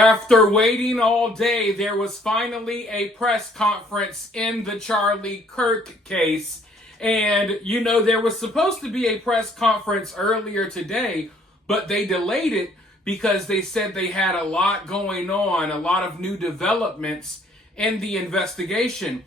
After waiting all day, there was finally a press conference in the Charlie Kirk case. And, there was supposed to be a press conference earlier today, but they delayed it because they said they had a lot going on, a lot of new developments in the investigation.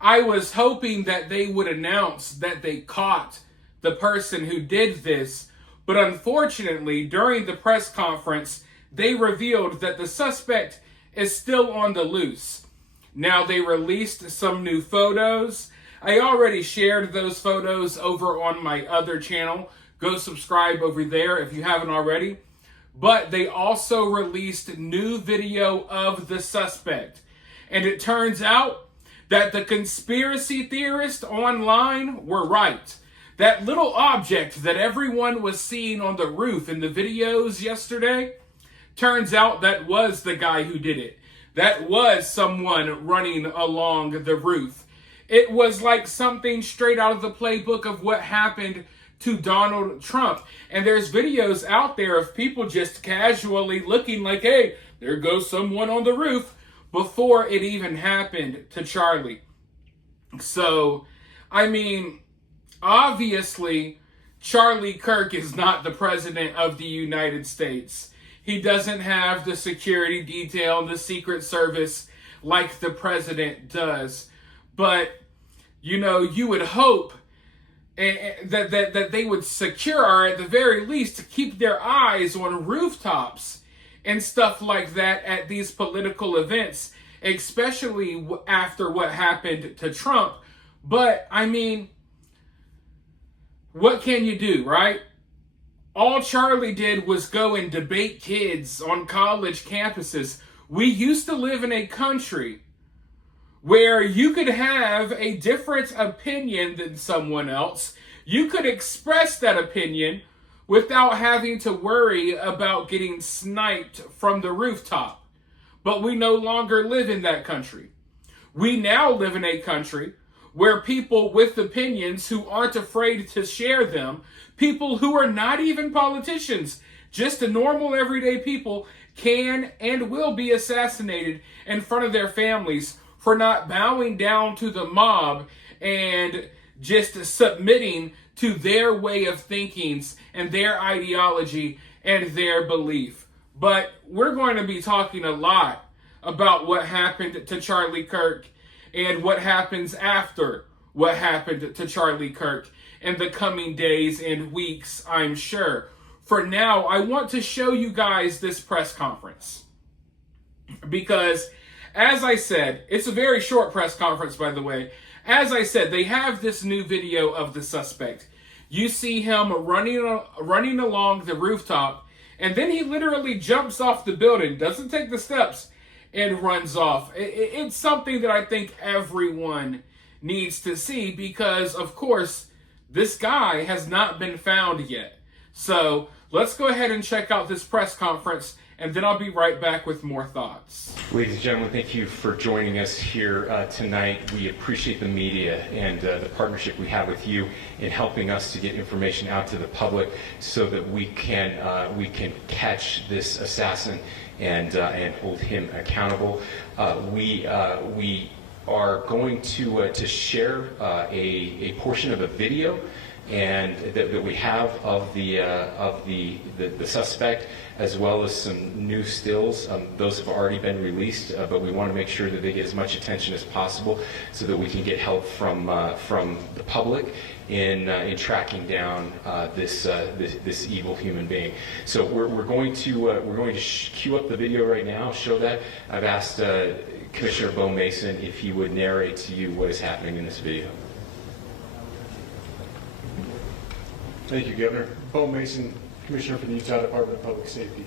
I was hoping that they would announce that they caught the person who did this, but unfortunately, during the press conference, they revealed that the suspect is still on the loose. Now, they released some new photos. I already shared those photos over on my other channel. Go subscribe over there if you haven't already. But they also released new video of the suspect. And it turns out that the conspiracy theorists online were right. That little object that everyone was seeing on the roof in the videos yesterday, turns out that was the guy who did it. That was someone running along the roof. It was like something straight out of the playbook of what happened to Donald Trump. And there's videos out there of people just casually looking like, hey, there goes someone on the roof, before it even happened to Charlie. So, obviously, Charlie Kirk is not the president of the United States. He doesn't have the security detail and the Secret Service like the president does. But, you would hope that they would secure, or at the very least, keep their eyes on rooftops and stuff like that at these political events, especially after what happened to Trump. But, what can you do, right? All Charlie did was go and debate kids on college campuses. We used to live in a country where you could have a different opinion than someone else. You could express that opinion without having to worry about getting sniped from the rooftop. But we no longer live in that country. We now live in a country where people with opinions who aren't afraid to share them, people who are not even politicians, just normal everyday people, can and will be assassinated in front of their families for not bowing down to the mob and just submitting to their way of thinking and their ideology and their belief. But we're going to be talking a lot about what happened to Charlie Kirk and what happens after what happened to Charlie Kirk in the coming days and weeks, I'm sure. For now, I want to show you guys this press conference. Because, as I said, it's a very short press conference, by the way. As I said, they have this new video of the suspect. You see him running along the rooftop, and then he literally jumps off the building, doesn't take the steps, and runs off. It's something that I think everyone needs to see because, of course, this guy has not been found yet. So let's go ahead and check out this press conference, and then I'll be right back with more thoughts. Ladies and gentlemen, thank you for joining us here tonight. We appreciate the media and the partnership we have with you in helping us to get information out to the public so that we can catch this assassin and hold him accountable. We are going to share a portion of a video and that we have of the suspect, as well as some new stills. Those have already been released, but we want to make sure that they get as much attention as possible so that we can get help from the public in tracking down this evil human being. So we're going to cue up the video right now. Show that. I've asked Commissioner Bo Mason if he would narrate to you what is happening in this video. Thank you, Governor. Bo Mason, Commissioner for the Utah Department of Public Safety.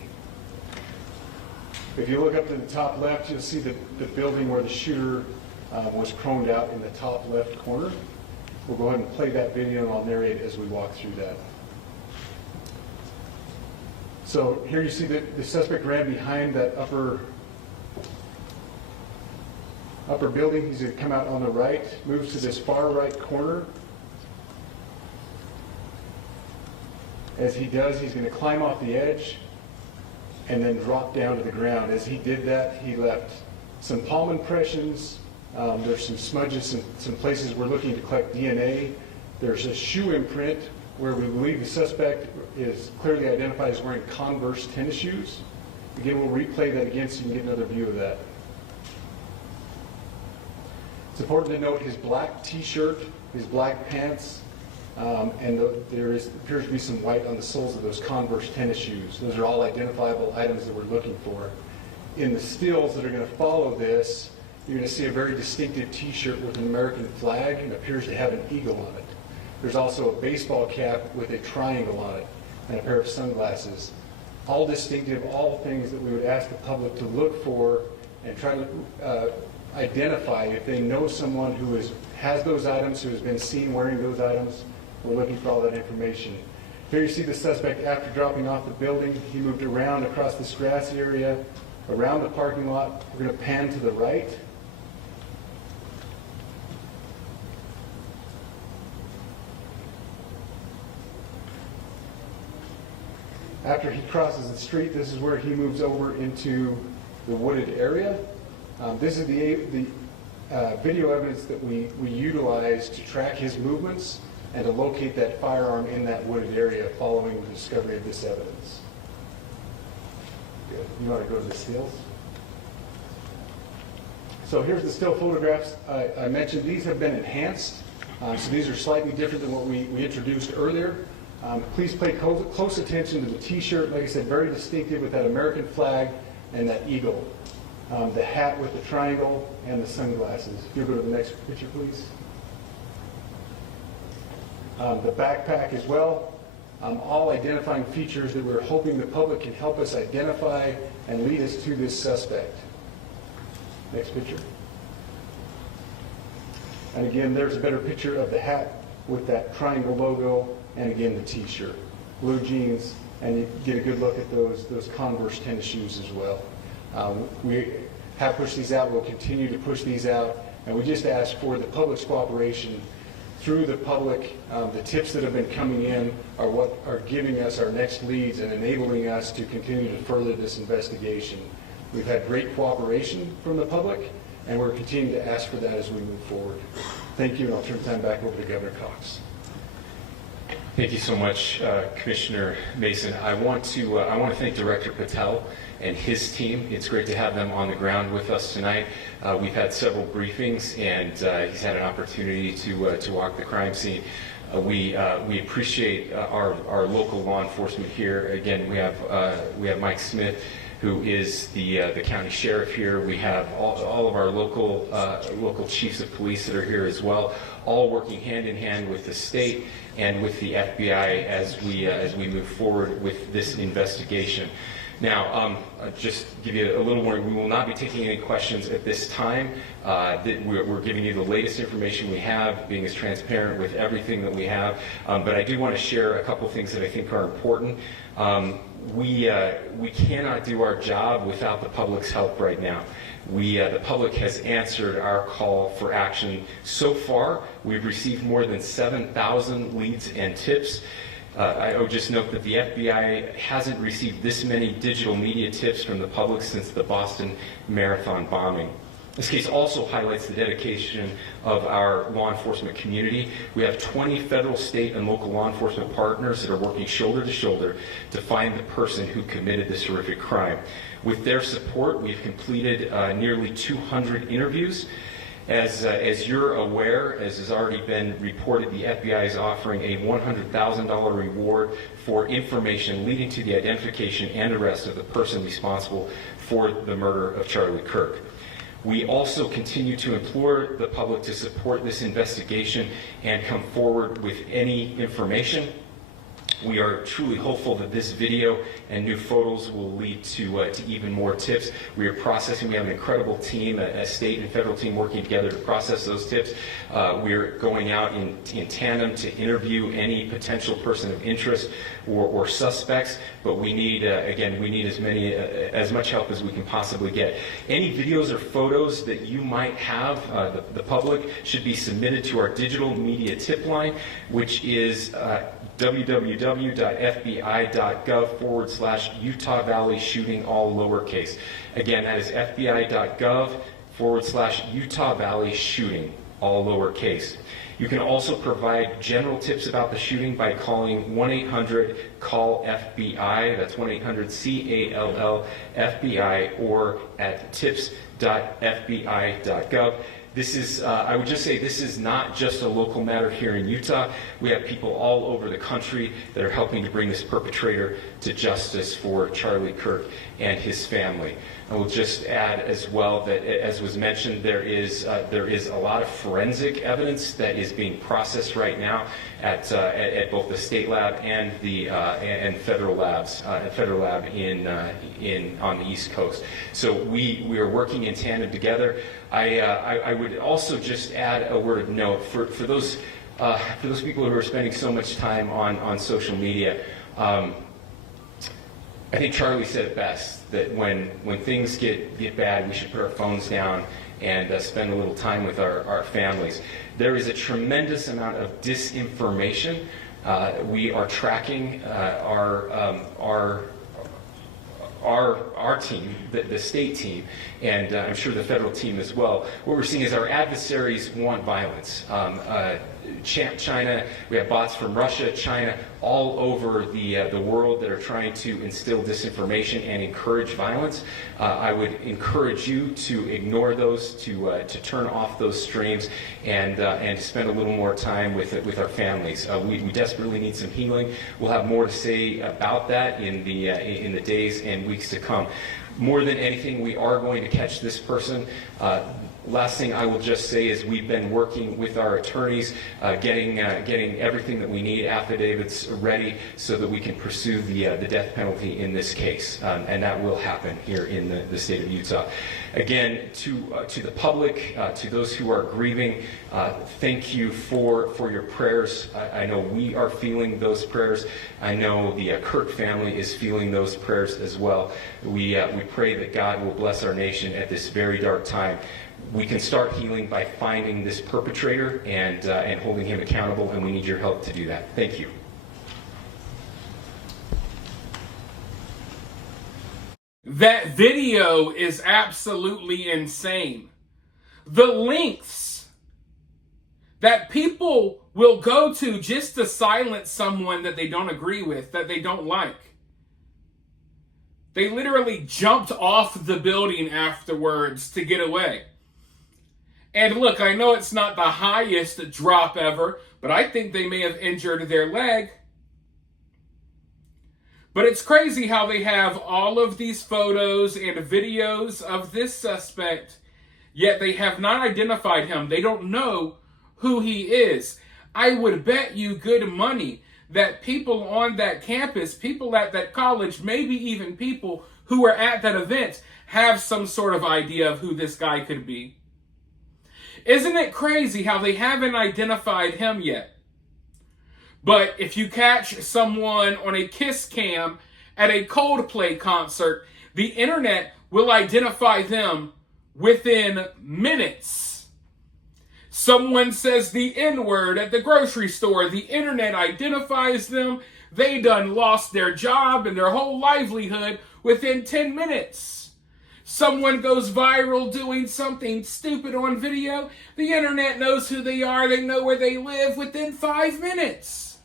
If you look up to the top left, you'll see the building where the shooter was chromed out in the top left corner. We'll go ahead and play that video and I'll narrate as we walk through that. So here you see that the suspect ran behind that upper building. He's going to come out on the right, moves to this far right corner. As he does, he's going to climb off the edge, and then dropped down to the ground. As he did that, he left some palm impressions. There's some smudges, some places we're looking to collect DNA. There's a shoe imprint where we believe the suspect is clearly identified as wearing Converse tennis shoes. Again, we'll replay that again so you can get another view of that. It's important to note his black t-shirt, his black pants, and there appears to be some white on the soles of those Converse tennis shoes. Those are all identifiable items that we're looking for. In the stills that are going to follow this, you're going to see a very distinctive t-shirt with an American flag and appears to have an eagle on it. There's also a baseball cap with a triangle on it and a pair of sunglasses. All distinctive, all things that we would ask the public to look for and try to identify if they know someone who has those items, who has been seen wearing those items. We're looking for all that information. Here you see the suspect after dropping off the building. He moved around across this grassy area, around the parking lot. We're going to pan to the right. After he crosses the street, this is where he moves over into the wooded area. This is the video evidence that we utilize to track his movements and to locate that firearm in that wooded area following the discovery of this evidence. Good. You want to go to the stills? So here's the still photographs. I mentioned these have been enhanced. So these are slightly different than what we introduced earlier. Please pay close attention to the t-shirt. Like I said, very distinctive with that American flag and that eagle. The hat with the triangle and the sunglasses. If you go to the next picture, please. The backpack as well. All identifying features that we're hoping the public can help us identify and lead us to this suspect. Next picture. And again, there's a better picture of the hat with that triangle logo, and again the t-shirt. Blue jeans, and you get a good look at those Converse tennis shoes as well. We have pushed these out, we'll continue to push these out, and we just ask for the public's cooperation through the public. The tips that have been coming in are what are giving us our next leads and enabling us to continue to further this investigation. We've had great cooperation from the public, and we're continuing to ask for that as we move forward. Thank you, and I'll turn time back over to Governor Cox. Thank you so much, Commissioner Mason. I want to thank Director Patel and his team. It's great to have them on the ground with us tonight. We've had several briefings, and he's had an opportunity to walk the crime scene. We appreciate our local law enforcement here. Again, we have Mike Smith, who is the county sheriff here. We have all of our local chiefs of police that are here as well, all working hand in hand with the state and with the FBI as we move forward with this investigation. Now, just give you a little more, we will not be taking any questions at this time. We're giving you the latest information we have, being as transparent with everything that we have. But I do want to share a couple things that I think are important. We cannot do our job without the public's help right now. The public has answered our call for action. So far, we've received more than 7,000 leads and tips. I would just note that the FBI hasn't received this many digital media tips from the public since the Boston Marathon bombing. This case also highlights the dedication of our law enforcement community. We have 20 federal, state, and local law enforcement partners that are working shoulder to shoulder to find the person who committed this horrific crime. With their support, we've completed nearly 200 interviews. As you're aware, as has already been reported, the FBI is offering a $100,000 reward for information leading to the identification and arrest of the person responsible for the murder of Charlie Kirk. We also continue to implore the public to support this investigation and come forward with any information. We are truly hopeful that this video and new photos will lead to even more tips. We are processing. We have an incredible team, a state and federal team working together to process those tips. We are going out in tandem to interview any potential person of interest or suspects. But we need, again, we need as much help as we can possibly get. Any videos or photos that you might have, the public, should be submitted to our digital media tip line, which is www.fbi.gov/Utah Valley shooting, all lowercase. Again, that is fbi.gov/Utah Valley shooting, all lowercase. You can also provide general tips about the shooting by calling 1-800-CALL-FBI. That's 1-800-CALL-FBI, or at tips.fbi.gov. This is, I would just say, this is not just a local matter here in Utah. We have people all over the country that are helping to bring this perpetrator to justice for Charlie Kirk and his family. I will just add as well that, as was mentioned, there is a lot of forensic evidence that is being processed right now at both the state lab and the federal labs, federal lab on the East Coast. So we are working in tandem together. I would also just add a word of note for those people who are spending so much time on social media. I think Charlie said it best, that when things get bad, we should put our phones down and spend a little time with our families. There is a tremendous amount of disinformation. We are tracking our team, the state team, and I'm sure the federal team as well. What we're seeing is our adversaries want violence. China, we have bots from Russia, China, all over the world that are trying to instill disinformation and encourage violence. I would encourage you to ignore those, to turn off those streams, and to spend a little more time with our families. We desperately need some healing. We'll have more to say about that in the days and weeks to come. More than anything, we are going to catch this person. Last thing I will just say is we've been working with our attorneys, getting everything that we need, affidavits ready, so that we can pursue the death penalty in this case, and that will happen here in the state of Utah. Again, to the public, to those who are grieving, thank you for your prayers. I know we are feeling those prayers. I know the Kirk family is feeling those prayers as well. We pray that God will bless our nation at this very dark time. We can start healing by finding this perpetrator and holding him accountable, and we need your help to do that. Thank you. That video is absolutely insane. The lengths that people will go to just to silence someone that they don't agree with, that they don't like. They literally jumped off the building afterwards to get away. And look, I know it's not the highest drop ever, but I think they may have injured their leg. But it's crazy how they have all of these photos and videos of this suspect, yet they have not identified him. They don't know who he is. I would bet you good money that people on that campus, people at that college, maybe even people who were at that event, have some sort of idea of who this guy could be. Isn't it crazy how they haven't identified him yet? But if you catch someone on a kiss cam at a Coldplay concert, the internet will identify them within minutes. Someone says the N-word at the grocery store, the internet identifies them. They done lost their job and their whole livelihood within 10 minutes. Someone goes viral doing something stupid on video, the internet knows who they are, they know where they live within 5 minutes.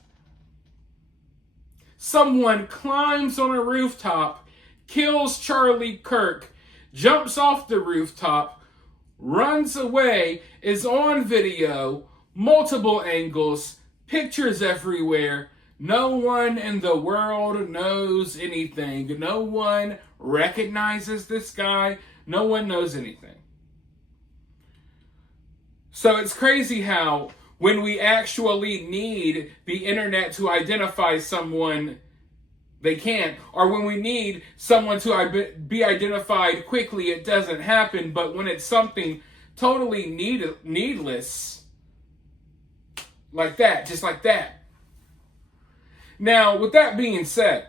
Someone climbs on a rooftop, kills Charlie Kirk, jumps off the rooftop, runs away, is on video, multiple angles, pictures everywhere. No one in the world knows anything. No one recognizes this guy. No one knows anything. So it's crazy how when we actually need the internet to identify someone, they can't. Or when we need someone to be identified quickly, it doesn't happen. But when it's something totally needless, like that, just like that. Now, with that being said,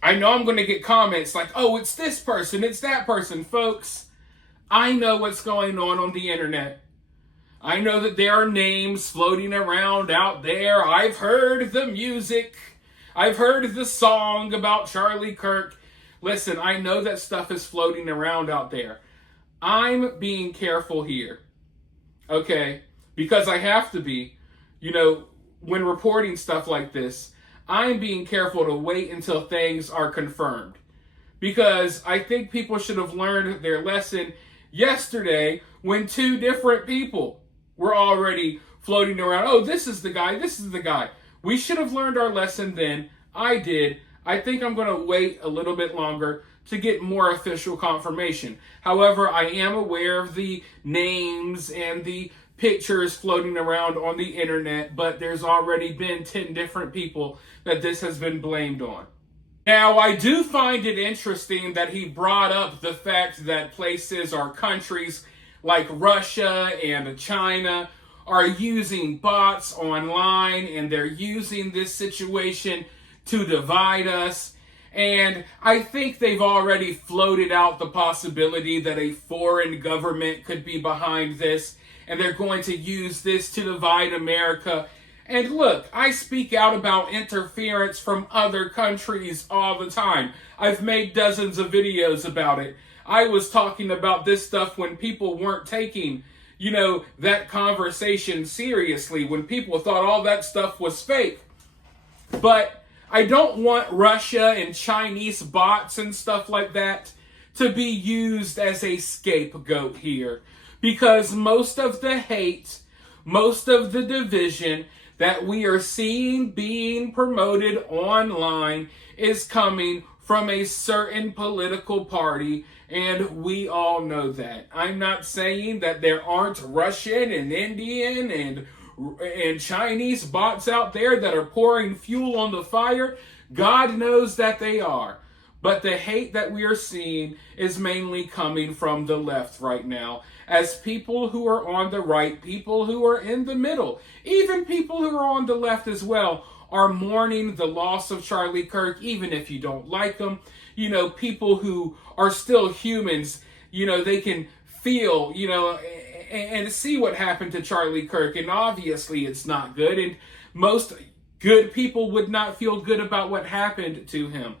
I know I'm going to get comments like, oh, it's this person, it's that person. Folks, I know what's going on the internet. I know that there are names floating around out there. I've heard the music. I've heard the song about Charlie Kirk. Listen, I know that stuff is floating around out there. I'm being careful here, okay? Because I have to be, when reporting stuff like this. I'm being careful to wait until things are confirmed. Because I think people should have learned their lesson yesterday when two different people were already floating around. Oh, this is the guy, this is the guy. We should have learned our lesson then. I did. I think I'm going to wait a little bit longer to get more official confirmation. However, I am aware of the names and the pictures floating around on the internet, but there's already been 10 different people that this has been blamed on. Now, I do find it interesting that he brought up the fact that places or countries like Russia and China are using bots online, and they're using this situation to divide us. And I think they've already floated out the possibility that a foreign government could be behind this, and they're going to use this to divide America. And look, I speak out about interference from other countries all the time. I've made dozens of videos about it. I was talking about this stuff when people weren't taking, that conversation seriously, when people thought all that stuff was fake. But I don't want Russia and Chinese bots and stuff like that to be used as a scapegoat here. Because most of the hate, most of the division that we are seeing being promoted online is coming from a certain political party, and we all know that. I'm not saying that there aren't Russian and Indian and Chinese bots out there that are pouring fuel on the fire. God knows that they are. But the hate that we are seeing is mainly coming from the left right now, as people who are on the right, people who are in the middle, even people who are on the left as well, are mourning the loss of Charlie Kirk, even if you don't like them. People who are still humans, they can feel, and see what happened to Charlie Kirk, and obviously it's not good, and most good people would not feel good about what happened to him.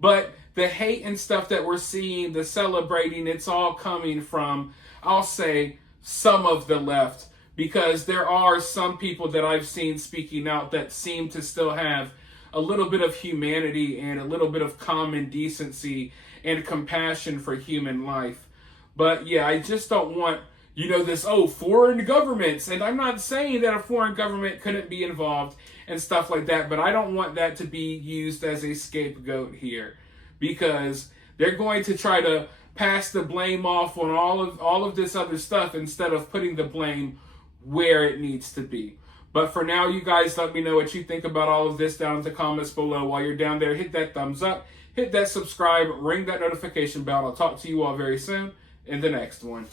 But the hate and stuff that we're seeing, the celebrating, it's all coming from, I'll say, some of the left, because there are some people that I've seen speaking out that seem to still have a little bit of humanity and a little bit of common decency and compassion for human life. But yeah, I just don't want, this, foreign governments. And I'm not saying that a foreign government couldn't be involved and stuff like that, but I don't want that to be used as a scapegoat here, because they're going to try to pass the blame off on all of this other stuff instead of putting the blame where it needs to be. But for now, you guys let me know what you think about all of this down in the comments below. While you're down there, hit that thumbs up, hit that subscribe, ring that notification bell. I'll talk to you all very soon in the next one.